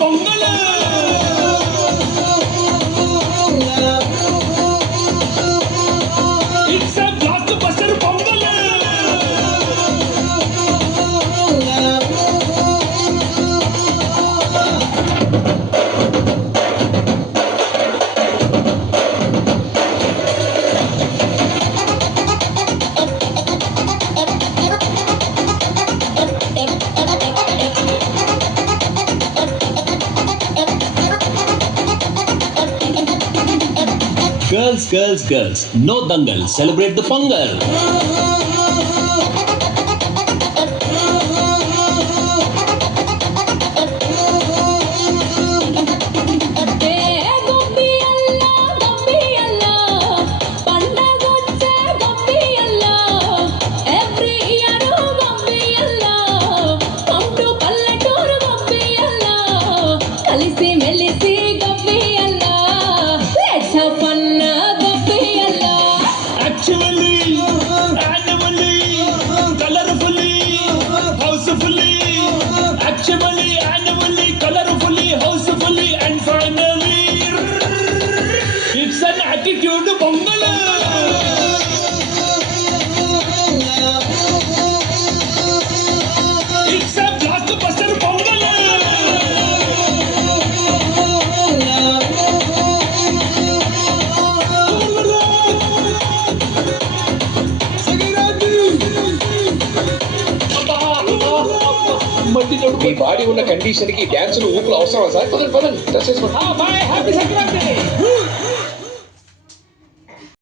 Pongal it's a block buster pongal Girls, no dangal, celebrate the Pongal. Annually, colorfully, housefully, and finally, it's an attitude Pongal. It's a blockbuster Pongal. మీ బాడీ ఉన్న కండిషన్ కి డాన్సులు ఊపులు అవసరమా సార్? పదండి డ్రెస్ వేసుకోండి. Bye, happy Sankranti.